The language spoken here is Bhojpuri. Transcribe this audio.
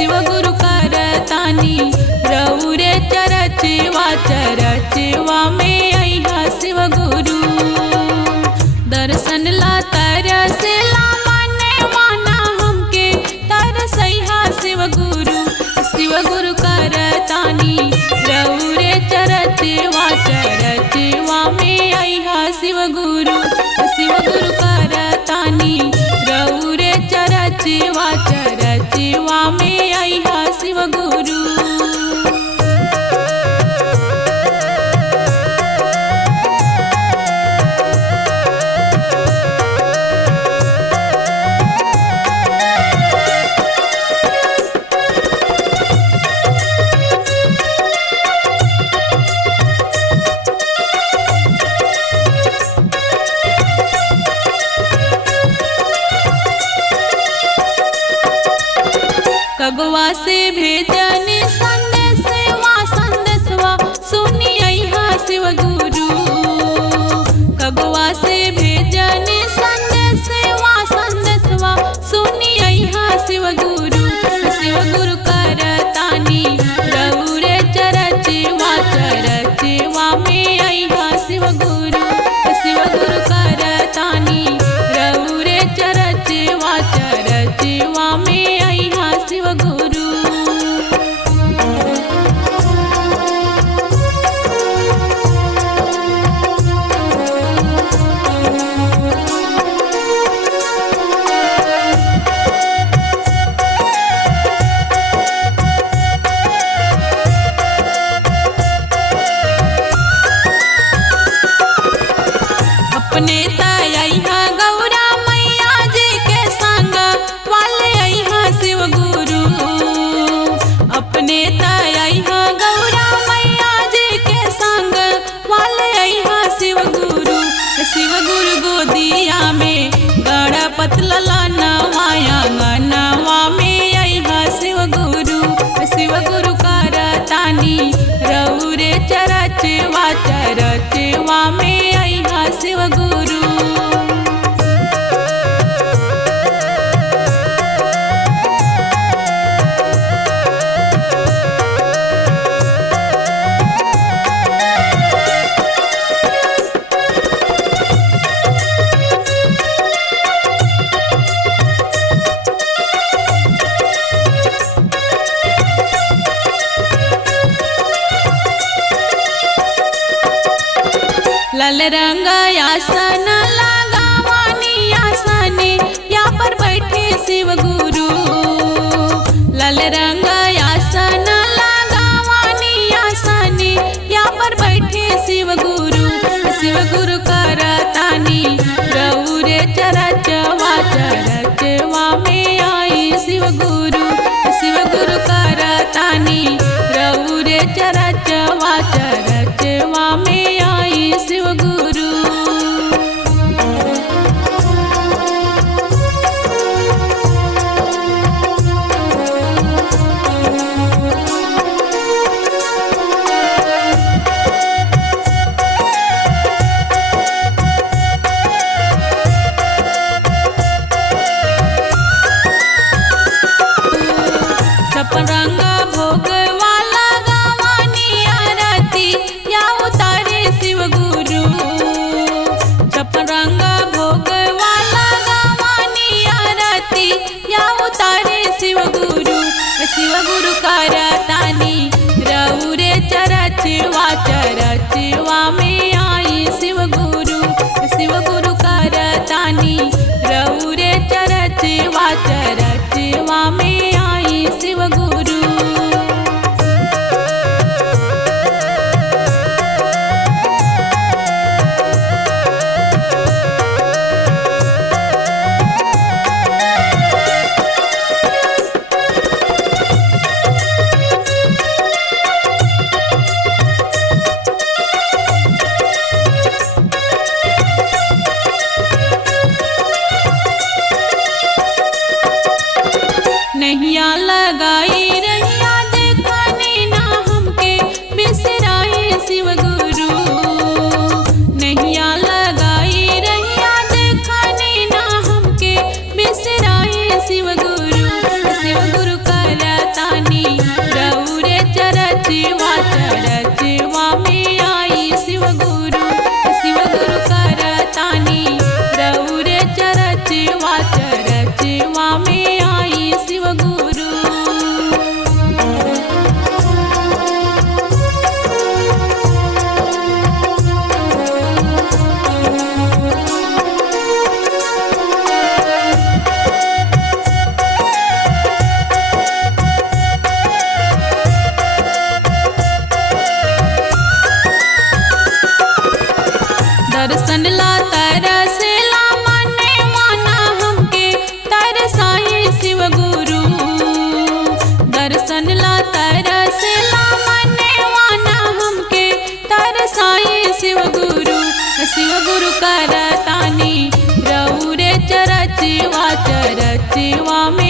शिव गुरु करतानी रउरे चरचवा चरचवा में अइहा शिव गुरु। दर्शन ला तरसेला मने माना हमके तरसैहा शिव गुरु। शिव गुरु करतानी रउरे चरचवा चरचवा में अइहा शिव गुरु। शिव गुरु करतानी रउरे चरचवा चरचवा में अइहा शिव गुरु। कगवा से भेजनी संदेशवा संदेशवा सुनी अइहा शिव गुरु। कगवा से भेजनी संदेशवा संदेशवा सुनी अइहा शिव गुरु। शिव गुरु करतानी रउरे चरचवा चरचवा में अइहा शिव गुरु। शिव गुरु करतानी रउरे चरचवा चरचवा में अइहा शिव गुरु। अपने तइहा गौरा मैया जी के संग वाले अइहा शिव गुरु। अपने तइहा गौरा मैया जी के संग वाले अइहा शिव गुरु। शिव गुरु गोदिया में गणपत ललनवा आंगनवा में अइहा शिव गुरु। शिव गुरु करतानी रउरे चरचवा चरचवा में अइहा शिव गुरु। लाल रंग आसन लगावानी आसनी या पर बैठे शिव गुरु। लाल रंग आसन लगावानी आसनी या पर बैठे शिव गुरु। शिव गुरु करतानी रउरे चरचवा चरचवा में आई शिव गुरु। शिव गुरु करतानी रउरे चरचवा चरचवा में आई शिव गुरु। छप्पन रंग भोग वाला गवानी आरती या उतारे शिव गुरु। छप्पन रंग भोग वाला गवानी आरती या उतारे शिव गुरु। शिव गुरु करतानी रउरे चरचवा चरचवा में आई शिव गुरु। शिव गुरु करतानी रउरे चरचवा चरचवा में आई शिव गुरु। नैया लगाई रहिया देखने ना हमके बिसराए शिव गुरु। नैया लगाई रहिया देखने ना हमके बिसराए शिव गुरु। शिव गुरु करता करतानी रौरे चरचवा चरचवा में